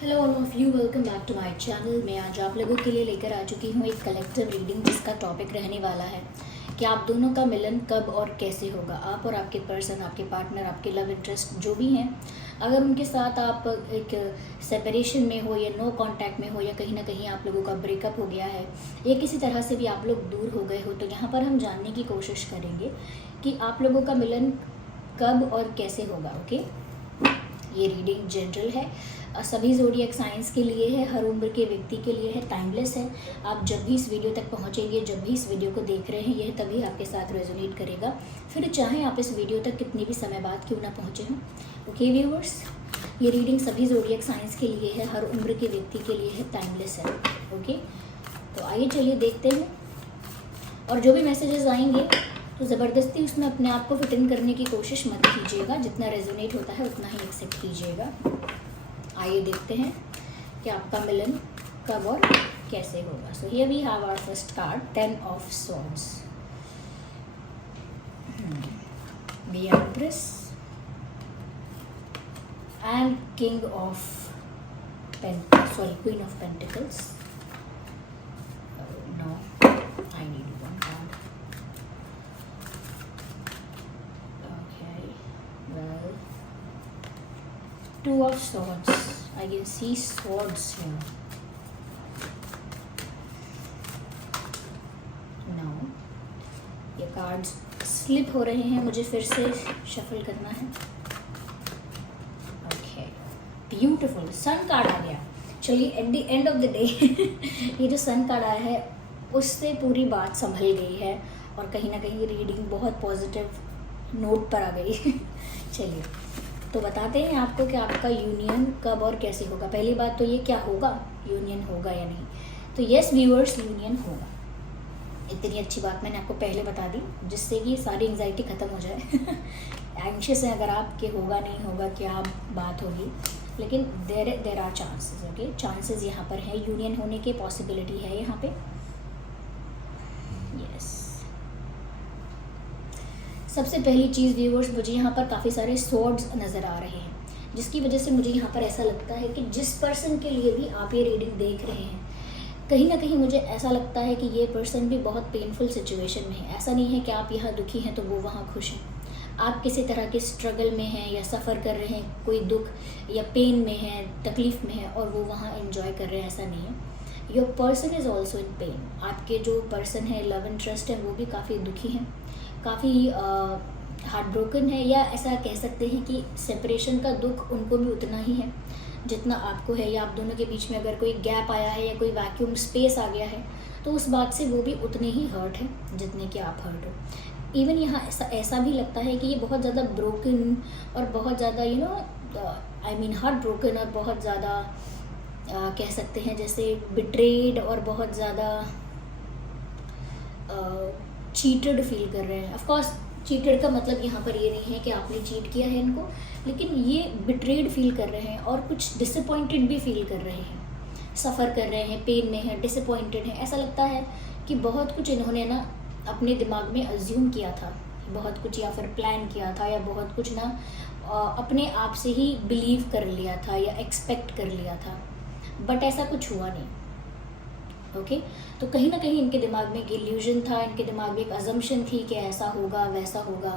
Hello all of you, welcome back to my channel. मैं आज आप लोगों के लिए लेकर आ चुकी हूँ एक कलेक्टिव रीडिंग जिसका टॉपिक रहने वाला है कि आप दोनों का मिलन कब और कैसे होगा। आप और आपके पर्सन, आपके पार्टनर, आपके लव इंटरेस्ट जो भी हैं, अगर उनके साथ आप एक सेपरेशन में हो या नो कांटेक्ट में हो या कहीं ना कहीं आप लोगों का ब्रेकअप हो गया है या किसी तरह से भी आप लोग दूर हो गए हो, तो यहाँ पर हम जानने की कोशिश करेंगे कि आप लोगों का मिलन कब और कैसे होगा। ओके, ये रीडिंग जनरल है, सभी ज़ोडिएक साइंस के लिए है, हर उम्र के व्यक्ति के लिए है, टाइमलेस है। आप जब भी इस वीडियो तक पहुंचेंगे, जब भी इस वीडियो को देख रहे हैं, यह तभी आपके साथ रेजोनेट करेगा, फिर चाहे आप इस वीडियो तक कितनी भी समय बाद क्यों ना पहुंचे हों। ओके व्यूअर्स, ये रीडिंग सभी ज़ोडिएक साइंस के लिए है, हर उम्र के व्यक्ति के लिए है, टाइमलेस है। ओके, तो आइए चलिए देखते हैं। और जो भी मैसेजेस आएंगे तो ज़बरदस्ती उसमें अपने आप को फिट इन करने की कोशिश मत कीजिएगा, जितना रेजोनेट होता है उतना ही एक्सेप्ट कीजिएगा। आइए देखते हैं कि आपका मिलन कब और कैसे होगा। So here we have our first card, 10 of swords, the empress and king of queen of pentacles. No, I need one card. Well, Two of Swords. I can see swords here. Now, ये cards slip हो रहे हैं, मुझे फिर से shuffle करना है। Okay, beautiful, sun card आ गया। चलिए, at the end of the day ये जो सन कार्ड आया है उससे पूरी बात संभल गई है और कहीं ना कहीं रीडिंग बहुत पॉजिटिव नोट पर आ गई। चलिए, तो बताते हैं आपको कि आपका यूनियन कब और कैसे होगा। पहली बात तो ये, क्या होगा, यूनियन होगा या नहीं। तो यस व्यूअर्स, यूनियन होगा। इतनी अच्छी बात मैंने आपको पहले बता दी जिससे कि सारी एंग्जाइटी ख़त्म हो जाए। एंग्शियस है अगर आप कि होगा नहीं होगा, क्या बात होगी, लेकिन there are chances. Okay, chances यहाँ पर है, यूनियन होने की पॉसिबिलिटी है यहाँ पे। यस, सबसे पहली चीज़ व्यूअर्स, मुझे यहाँ पर काफ़ी सारे स्वॉर्ड्स नज़र आ रहे हैं, जिसकी वजह से मुझे यहाँ पर ऐसा लगता है कि जिस पर्सन के लिए भी आप ये रीडिंग देख रहे हैं, कहीं ना कहीं मुझे ऐसा लगता है कि ये पर्सन भी बहुत पेनफुल सिचुएशन में है। ऐसा नहीं है कि आप यहाँ दुखी हैं तो वो वहाँ खुश हैं। आप किसी तरह के स्ट्रगल में हैं या सफ़र कर रहे हैं, कोई दुख या पेन में है, तकलीफ़ में है, और वो वहाँ एंजॉय कर रहे हैं, ऐसा नहीं है। Your person is also in pen. आपके जो पर्सन है, लव इंटरेस्ट है, वो भी काफ़ी दुखी हैं, काफ़ी हार्ट ब्रोकन है, या ऐसा कह सकते हैं कि सेपरेशन का दुख उनको भी उतना ही है जितना आपको है, या आप दोनों के बीच में अगर कोई गैप आया है या कोई वैक्यूम स्पेस आ गया है तो उस बात से वो भी उतने ही हर्ट है जितने कि आप हर्ट हो। इवन यहाँ ऐसा भी लगता है कि ये बहुत ज़्यादा ब्रोकन और बहुत ज़्यादा आई मीन हार्ट ब्रोकन और बहुत ज़्यादा कह सकते हैं जैसे बिट्रेड और बहुत ज़्यादा चीटेड फील कर रहे हैं। ऑफ कोर्स चीटेड का मतलब यहाँ पर ये नहीं है कि आपने चीट किया है इनको, लेकिन ये बिट्रेड फील कर रहे हैं और कुछ डिसअपॉइंटेड भी फील कर रहे हैं, सफ़र कर रहे हैं, पेन में है, डिसअपॉइंटेड है। ऐसा लगता है कि बहुत कुछ इन्होंने ना अपने दिमाग में अज्यूम किया था, बहुत कुछ, या फिर प्लान किया था, या बहुत कुछ ना अपने आप से ही बिलीव कर लिया था या एक्सपेक्ट कर लिया था, बट ऐसा कुछ हुआ नहीं। ओके, तो कहीं ना कहीं इनके दिमाग में एक इल्यूजन था, इनके दिमाग में एक अजम्पशन थी कि ऐसा होगा, वैसा होगा,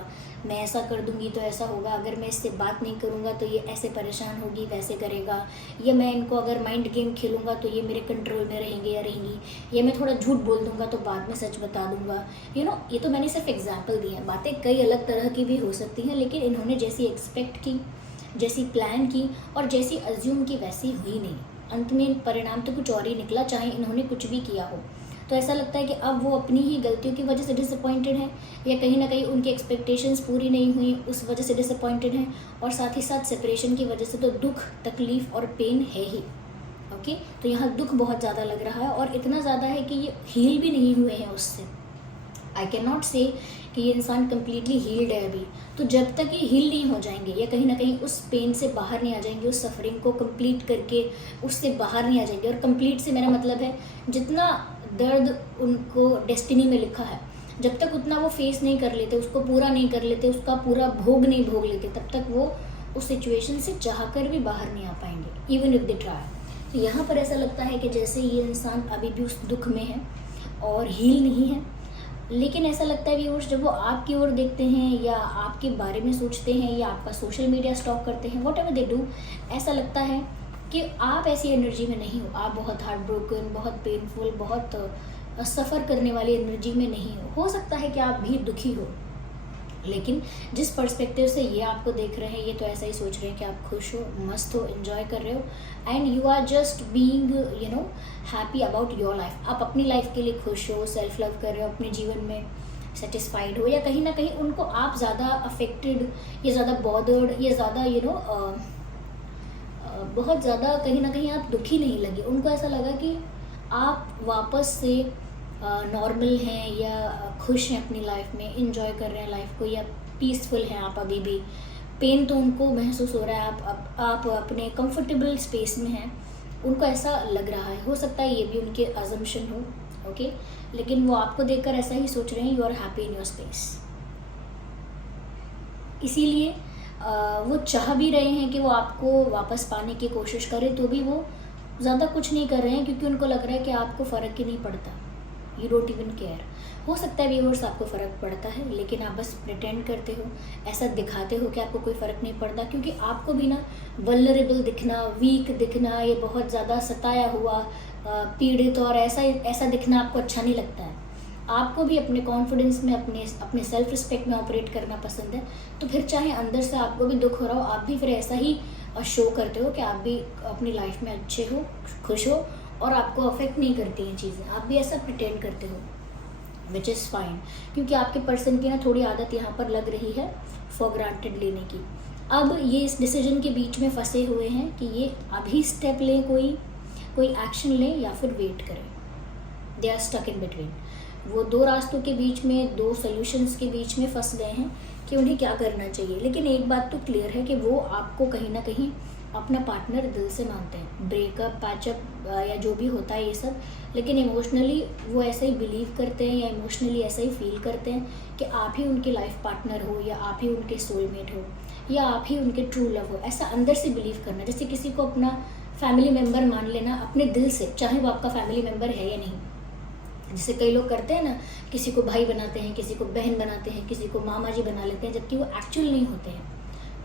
मैं ऐसा कर दूंगी तो ऐसा होगा, अगर मैं इससे बात नहीं करूंगा तो ये ऐसे परेशान होगी, वैसे करेगा, या मैं इनको अगर माइंड गेम खेलूंगा तो ये मेरे कंट्रोल में रहेंगे या रहेंगी, या मैं थोड़ा झूठ बोल दूंगा तो बाद में सच बता दूंगा। ये तो मैंने सिर्फ एग्जाम्पल दी है, बातें कई अलग तरह की भी हो सकती हैं, लेकिन इन्होंने जैसी एक्सपेक्ट की, जैसी प्लान की और जैसी अज्यूम की वैसी हुई नहीं। अंत में परिणाम तो कुछ और ही निकला, चाहे इन्होंने कुछ भी किया हो। तो ऐसा लगता है कि अब वो अपनी ही गलतियों की वजह से डिसअपॉइंटेड हैं, या कहीं ना कहीं उनकी एक्सपेक्टेशंस पूरी नहीं हुई उस वजह से डिसअपॉइंटेड हैं, और साथ ही साथ सेपरेशन की वजह से तो दुख, तकलीफ़ और पेन है ही। ओके, तो यहाँ दुख बहुत ज़्यादा लग रहा है, और इतना ज़्यादा है कि ये हील भी नहीं हुए हैं उससे। आई कैन नॉट से कि ये इंसान कम्प्लीटली हील्ड है अभी, तो जब तक ये हील नहीं हो जाएंगे या कहीं ना कहीं उस पेन से बाहर नहीं आ जाएंगे, उस सफरिंग को कंप्लीट करके उससे बाहर नहीं आ जाएंगे, और कंप्लीट से मेरा मतलब है जितना दर्द उनको डेस्टिनी में लिखा है, जब तक उतना वो फेस नहीं कर लेते, उसको पूरा नहीं कर लेते, उसका पूरा भोग नहीं भोग लेते, तब तक वो उस सिचुएशन से चाहकर भी बाहर नहीं आ पाएंगे, इवन इफ दे ट्राई। तो यहाँ पर ऐसा लगता है कि जैसे ये इंसान अभी भी उस दुख में है और हील नहीं है। लेकिन ऐसा लगता है व्यूअर्स, जब वो आपकी ओर देखते हैं या आपके बारे में सोचते हैं या आपका सोशल मीडिया स्टॉक करते हैं, वॉट एवर दे डू, ऐसा लगता है कि आप ऐसी एनर्जी में नहीं हो। आप बहुत हार्ट ब्रोकन, बहुत पेनफुल, बहुत सफ़र करने वाली एनर्जी में नहीं हो सकता है कि आप भी दुखी हो, लेकिन जिस पर्सपेक्टिव से ये आपको देख रहे हैं, ये तो ऐसा ही सोच रहे हैं कि आप खुश हो, मस्त हो, एंजॉय कर रहे हो, and you are just being happy about your life. आप अपनी लाइफ के लिए खुश हो, सेल्फ लव कर रहे हो, अपने जीवन में सेटिस्फाइड हो, या कहीं ना कहीं उनको आप ज़्यादा अफेक्टेड या ज़्यादा बॉदर्ड या ज़्यादा बहुत ज़्यादा कहीं ना कहीं आप दुखी नहीं लगे। उनको ऐसा लगा कि आप वापस से नॉर्मल हैं या खुश हैं अपनी लाइफ में, इंजॉय कर रहे हैं लाइफ को, या पीसफुल हैं आप अभी भी। पेन तो उनको महसूस हो रहा है, आप अपने कंफर्टेबल स्पेस में हैं, उनको ऐसा लग रहा है। हो सकता है ये भी उनके अजम्पशन हो, ओके, लेकिन वो आपको देखकर ऐसा ही सोच रहे हैं, you are happy in your space. इसीलिए वो चाह भी रहे हैं कि वो आपको वापस पाने की कोशिश करें, तो भी वो ज़्यादा कुछ नहीं कर रहे हैं, क्योंकि उनको लग रहा है कि आपको फ़र्क ही नहीं पड़ता, यू डोंट इवन केयर। हो सकता है व्यूअर्स आपको फ़र्क पड़ता है, लेकिन आप बस प्रिटेंड करते हो, ऐसा दिखाते हो कि आपको कोई फ़र्क नहीं पड़ता, क्योंकि आपको भी ना वल्नरेबल दिखना, वीक दिखना, ये बहुत ज़्यादा सताया हुआ, पीड़ित और ऐसा दिखना आपको अच्छा नहीं लगता है। आपको भी अपने कॉन्फिडेंस में, अपने सेल्फ रिस्पेक्ट में ऑपरेट करना पसंद है। तो फिर चाहे अंदर से आपको भी दुख हो रहा हो, आप भी फिर ऐसा ही शो करते हो कि आप भी अपनी लाइफ में अच्छे हो, खुश हो, और आपको अफेक्ट नहीं करती हैं चीज़ें, आप भी ऐसा प्रिटेंड करते हो, विच इज़ फाइन, क्योंकि आपके पर्सन की ना थोड़ी आदत यहाँ पर लग रही है फॉर ग्रांटेड लेने की। अब ये इस डिसीजन के बीच में फंसे हुए हैं कि ये अभी स्टेप लें, कोई एक्शन लें या फिर वेट करें। They are stuck in between. वो दो रास्तों के बीच में, दो सोल्यूशंस के बीच में फंस गए हैं कि उन्हें क्या करना चाहिए। लेकिन एक बात तो क्लियर है कि वो आपको कहीं ना कहीं अपना पार्टनर दिल से मानते हैं। ब्रेकअप, पैचअप या जो भी होता है ये सब, लेकिन इमोशनली वो ऐसा ही बिलीव करते हैं या इमोशनली ऐसा ही फील करते हैं कि आप ही उनके लाइफ पार्टनर हो, या आप ही उनके सोलमेट हो, या आप ही उनके ट्रू लव हो। ऐसा अंदर से बिलीव करना, जैसे किसी को अपना फैमिली मेम्बर मान लेना अपने दिल से, चाहे वो आपका फैमिली मेम्बर है या नहीं। जैसे कई लोग करते हैं ना, किसी को भाई बनाते हैं, किसी को बहन बनाते हैं, किसी को मामा जी बना लेते हैं, जबकि वो एक्चुअल नहीं होते हैं।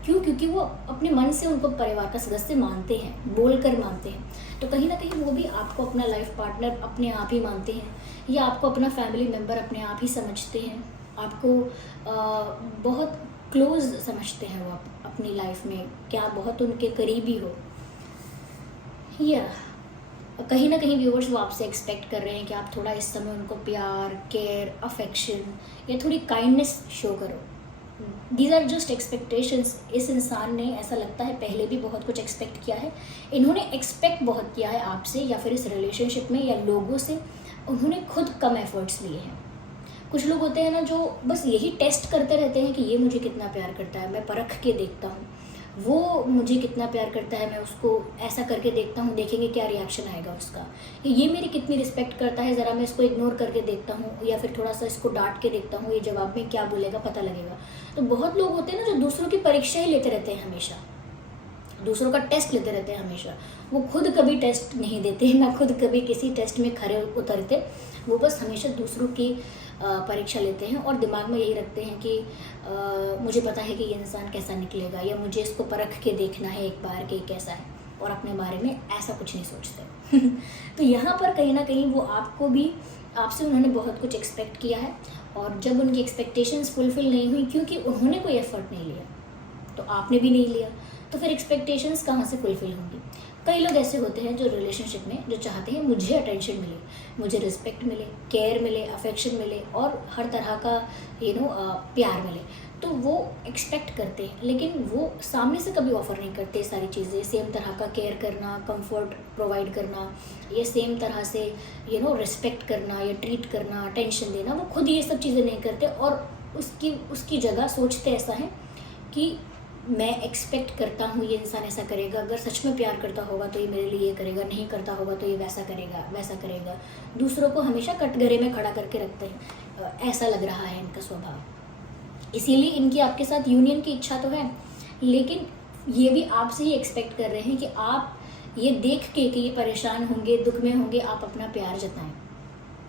क्यों? क्योंकि वो अपने मन से उनको परिवार का सदस्य मानते हैं, बोलकर मानते हैं। तो कहीं ना कहीं वो भी आपको अपना लाइफ पार्टनर अपने आप ही मानते हैं, या आपको अपना फैमिली मेम्बर अपने आप ही समझते हैं, आपको बहुत क्लोज समझते हैं वो अपनी लाइफ में, क्या बहुत उनके करीबी हो। या कहीं ना कहीं व्यूअर्स वो आपसे एक्सपेक्ट कर रहे हैं कि आप थोड़ा इस समय उनको प्यार, केयर, अफेक्शन या थोड़ी काइंडनेस शो करो। These are just expectations. इस इंसान ने, ऐसा लगता है, पहले भी बहुत कुछ एक्सपेक्ट किया है। इन्होंने एक्सपेक्ट बहुत किया है आपसे, या फिर इस रिलेशनशिप में, या लोगों से उन्होंने खुद कम एफर्ट्स लिए हैं। कुछ लोग होते हैं ना जो बस यही टेस्ट करते रहते हैं कि ये मुझे कितना प्यार करता है, मैं परख के देखता हूँ, वो मुझे कितना प्यार करता है, मैं उसको ऐसा करके देखता हूँ, देखेंगे क्या रिएक्शन आएगा उसका। ये मेरी कितनी रिस्पेक्ट करता है, ज़रा मैं इसको इग्नोर करके देखता हूँ, या फिर थोड़ा सा इसको डांट के देखता हूँ, ये जवाब में क्या बोलेगा पता लगेगा। तो बहुत लोग होते हैं ना जो दूसरों की परीक्षा ही लेते रहते हैं हमेशा, दूसरों का टेस्ट लेते रहते हैं हमेशा। वो खुद कभी टेस्ट नहीं देते, ना खुद कभी किसी टेस्ट में खरे उतरते। वो बस हमेशा दूसरों की परीक्षा लेते हैं और दिमाग में यही रखते हैं कि मुझे पता है कि ये इंसान कैसा निकलेगा, या मुझे इसको परख के देखना है एक बार कि कैसा है, और अपने बारे में ऐसा कुछ नहीं सोचते। तो यहाँ पर कहीं ना कहीं वो आपसे उन्होंने बहुत कुछ एक्सपेक्ट किया है, और जब उनकी एक्सपेक्टेशंस फुलफिल नहीं हुई, क्योंकि उन्होंने कोई एफर्ट नहीं लिया तो आपने भी नहीं लिया, तो फिर एक्सपेक्टेशंस कहाँ से फुलफिल होंगी। कई लोग ऐसे होते हैं जो रिलेशनशिप में जो चाहते हैं मुझे अटेंशन मिले, मुझे रिस्पेक्ट मिले, केयर मिले, अफेक्शन मिले, और हर तरह का प्यार मिले, तो वो एक्सपेक्ट करते हैं, लेकिन वो सामने से कभी ऑफर नहीं करते सारी चीज़ें। सेम तरह का केयर करना, कंफर्ट प्रोवाइड करना, या सेम तरह से रिस्पेक्ट करना या ट्रीट करना, अटेंशन देना, वो खुद ये सब चीज़ें नहीं करते, और उसकी जगह सोचते ऐसा है कि मैं एक्सपेक्ट करता हूँ ये इंसान ऐसा करेगा, अगर सच में प्यार करता होगा तो ये मेरे लिए ये करेगा, नहीं करता होगा तो ये वैसा करेगा, वैसा करेगा। दूसरों को हमेशा कटघरे में खड़ा करके रखते हैं, ऐसा लग रहा है इनका स्वभाव। इसीलिए इनकी आपके साथ यूनियन की इच्छा तो है, लेकिन ये भी आपसे ही एक्सपेक्ट कर रहे हैं कि आप ये देख के कि ये परेशान होंगे, दुख में होंगे, आप अपना प्यार जताएं।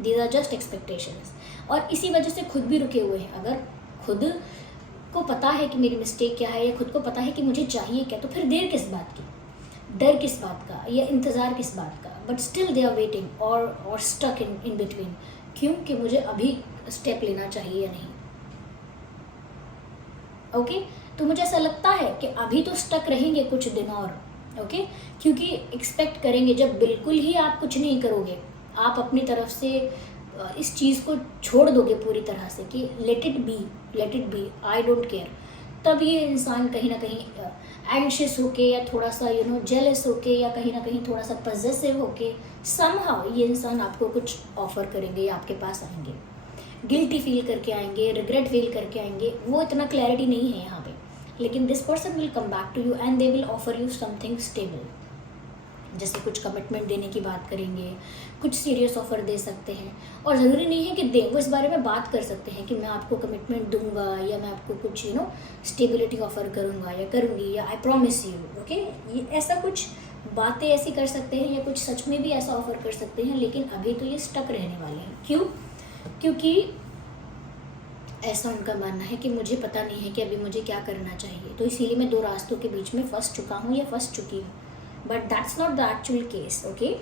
These are just expectations. और इसी वजह से खुद भी रुके हुए हैं। अगर खुद को पता है कि मेरी मिस्टेक क्या है, या खुद को पता है कि मुझे चाहिए क्या, तो फिर देर किस बात की, डर किस बात का, या इंतज़ार किस बात का। But still they are waiting और स्टक इन बिटवीन। क्यों? कि मुझे अभी स्टेप लेना चाहिए या नहीं। ओके तो मुझे ऐसा लगता है कि अभी तो स्टक रहेंगे कुछ दिन और। ओके क्योंकि एक्सपेक्ट करेंगे, जब बिल्कुल ही आप कुछ नहीं करोगे, आप अपनी तरफ से इस चीज़ को छोड़ दोगे पूरी तरह से कि let it be, I don't care, तब ये इंसान कहीं ना कहीं एंशियस होके, या थोड़ा सा जेलस होके, या कहीं ना कहीं थोड़ा सा पजेसिव होके, समहाउ ये इंसान आपको कुछ ऑफर करेंगे या आपके पास आएंगे, गिल्टी फील करके आएंगे, रिग्रेट फील करके आएंगे। वो इतना क्लैरिटी नहीं है यहाँ पे, लेकिन this person will come back to you and they will offer you something stable. जैसे कुछ कमिटमेंट देने की बात करेंगे, कुछ सीरियस ऑफर दे सकते हैं, और ज़रूरी नहीं है कि दे, वो इस बारे में बात कर सकते हैं कि मैं आपको कमिटमेंट दूंगा, या मैं आपको कुछ स्टेबिलिटी ऑफर करूंगा या करूंगी, या आई प्रॉमिस यू। ओके ये ऐसा कुछ बातें ऐसी कर सकते हैं, या कुछ सच में भी ऐसा ऑफर कर सकते हैं, लेकिन अभी तो ये स्टक रहने वाले हैं। क्यों? क्योंकि ऐसा उनका मानना है कि मुझे पता नहीं है कि अभी मुझे क्या करना चाहिए, तो इसीलिए मैं दो रास्तों के बीच में फंस चुका हूँ या फंस चुकी हूँ। But that's not the actual case. Okay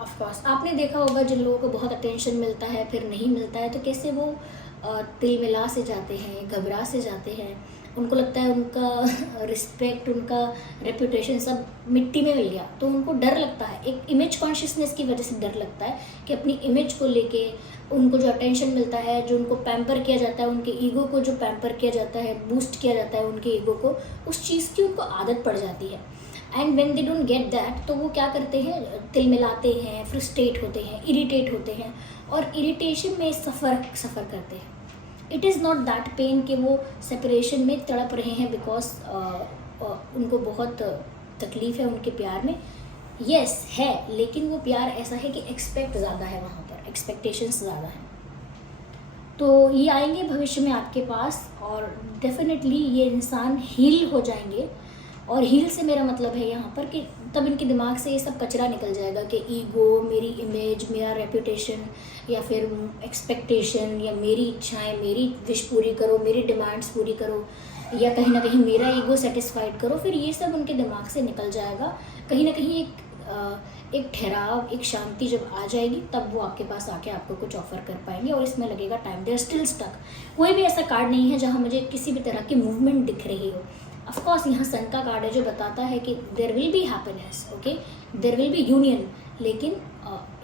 of course आपने देखा होगा जिन लोगों को बहुत अटेंशन मिलता है फिर नहीं मिलता है, तो कैसे वो तिलमिला से जाते हैं, घबरा से जाते हैं। उनको लगता है उनका रिस्पेक्ट, उनका रेपुटेशन सब मिट्टी में मिल गया, तो उनको डर लगता है, एक इमेज कॉन्शियसनेस की वजह से डर लगता है कि अपनी इमेज को लेके उनको जो अटेंशन मिलता है, जो उनको पैम्पर किया जाता है, उनके ईगो को जो पैम्पर किया जाता है, बूस्ट किया जाता है उनके ईगो को, उस चीज़ की उनको आदत पड़ जाती है। And when they don't get that, तो वो क्या करते हैं, तिलमिलाते हैं, फ्रस्ट्रेट होते हैं, इरिटेट होते हैं, और इरिटेशन में सफ़र करते हैं। It is not that pain कि वो सेपरेशन में तड़प रहे हैं बिकॉज उनको बहुत तकलीफ़ है उनके प्यार में। यस है, लेकिन वो प्यार ऐसा है कि एक्सपेक्ट ज़्यादा है, वहाँ पर एक्सपेक्टेशंस ज़्यादा हैं। तो ये आएंगे भविष्य में आपके पास, और डेफिनेटली ये इंसान हील हो जाएंगे। और हील से मेरा मतलब है यहाँ पर कि तब इनके दिमाग से ये सब कचरा निकल जाएगा कि ईगो, मेरी इमेज, मेरा रेपुटेशन, या फिर एक्सपेक्टेशन, या मेरी इच्छाएं, मेरी विश पूरी करो, मेरी डिमांड्स पूरी करो, या कहीं ना कहीं मेरा ईगो सेटिस्फाइड करो। फिर ये सब उनके दिमाग से निकल जाएगा। कहीं ना कहीं एक ठहराव, एक शांति जब आ जाएगी, तब वो आपके पास आके आपको कुछ ऑफर कर पाएंगे, और इसमें लगेगा time. They are still stuck. कोई भी ऐसा कार्ड नहीं है जहाँ मुझे किसी भी तरह की मूवमेंट दिख रही हो। ऑफकोर्स यहाँ सन का कार्ड है जो बताता है कि there will be happiness, okay, there will be union, लेकिन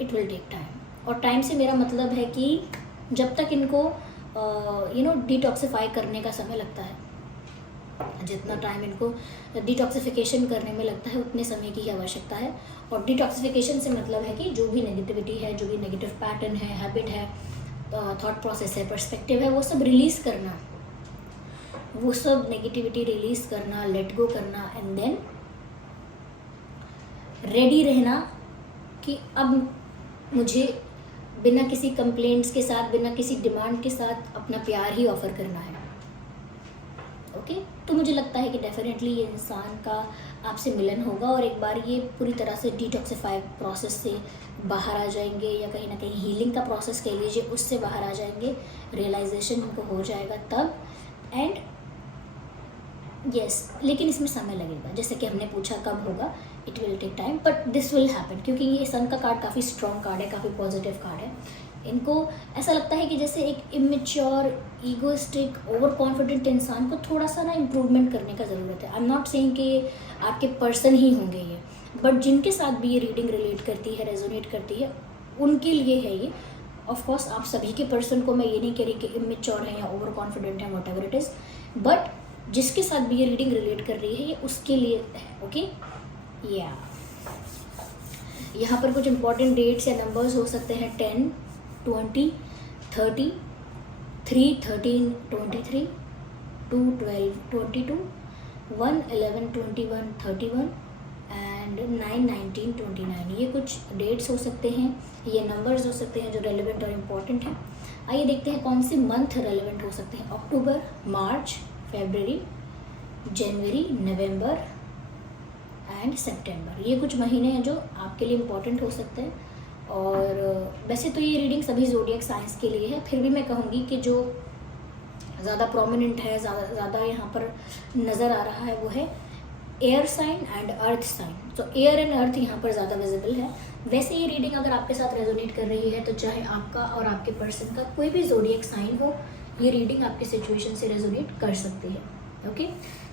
इट विल टेक टाइम। और टाइम से मेरा मतलब है कि जब तक इनको डिटॉक्सिफाई करने का समय लगता है, जितना टाइम इनको डिटॉक्सिफिकेशन करने में लगता है, उतने समय की आवश्यकता है। और डिटॉक्सिफिकेशन से मतलब है कि जो भी नेगेटिविटी है, जो भी नेगेटिव पैटर्न है, हैबिट है, थॉट प्रोसेस है, पर्सपेक्टिव है, वो सब रिलीज़ करना, वो सब नेगेटिविटी रिलीज़ करना, लेट गो करना, एंड देन रेडी रहना कि अब मुझे बिना किसी कंप्लेंट्स के साथ, बिना किसी डिमांड के साथ अपना प्यार ही ऑफ़र करना है। ओके तो मुझे लगता है कि डेफिनेटली ये इंसान का आपसे मिलन होगा, और एक बार ये पूरी तरह से डिटॉक्सिफाई प्रोसेस से बाहर आ जाएंगे, या कहीं ना कहीं हीलिंग का प्रोसेस कह लीजिए, उससे बाहर आ जाएंगे, रियलाइजेशन उनको हो जाएगा तब। एंड यस, लेकिन इसमें समय लगेगा, जैसे कि हमने पूछा कब होगा, it will take time, but this will happen, क्योंकि ये सन का कार्ड काफ़ी स्ट्रॉन्ग कार्ड है, काफ़ी पॉजिटिव कार्ड है। इनको ऐसा लगता है कि जैसे एक इमेच्योर, ईगोइस्टिक, ओवर कॉन्फिडेंट इंसान को थोड़ा सा ना इम्प्रूवमेंट करने का ज़रूरत है। आई एम नॉट सेइंग कि आपके पर्सन ही होंगे ये, बट जिनके साथ भी ये रीडिंग रिलेट करती है, रेजोनेट करती है, उनके लिए है ये। ऑफ कोर्स आप सभी के पर्सन को मैं ये नहीं कह रही कि इमेच्योर है या ओवर कॉन्फिडेंट है, what ever it is, but जिसके साथ भी ये रीडिंग रिलेट कर रही है, ये उसके लिए है। ओके या यहाँ पर कुछ इंपॉर्टेंट डेट्स या नंबर्स हो सकते हैं 10, 20, 30, 3, 13, 23, 2, 12, 22, 1, 11, 21, 31 एंड 9, 19, 29। ये कुछ डेट्स हो सकते हैं, ये नंबर्स हो सकते हैं जो रेलिवेंट और इम्पॉर्टेंट हैं। आइए देखते हैं कौन से मंथ रेलिवेंट हो सकते हैं। अक्टूबर, मार्च, फरवरी, जनवरी, नवंबर एंड सितंबर, ये कुछ महीने हैं जो आपके लिए इम्पोर्टेंट हो सकते हैं। और वैसे तो ये रीडिंग सभी ज़ोडिएक साइंस के लिए है, फिर भी मैं कहूँगी कि जो ज़्यादा प्रोमिनेंट है, ज़्यादा यहाँ पर नज़र आ रहा है वो है air sign and earth sign. तो एयर एंड अर्थ यहाँ पर ज़्यादा विजिबल है। वैसे ये रीडिंग अगर आपके साथ रेजोनेट कर रही है तो चाहे आपका और आपके पर्सन का कोई भी ज़ोडिएक साइन हो, ये रीडिंग आपकी सिचुएशन से रेजोनेट कर सकती है। Okay,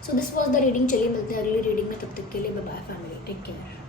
so this was the reading. चलिए मिलते हैं अगली रीडिंग में, तब तक के लिए bye bye family, take care.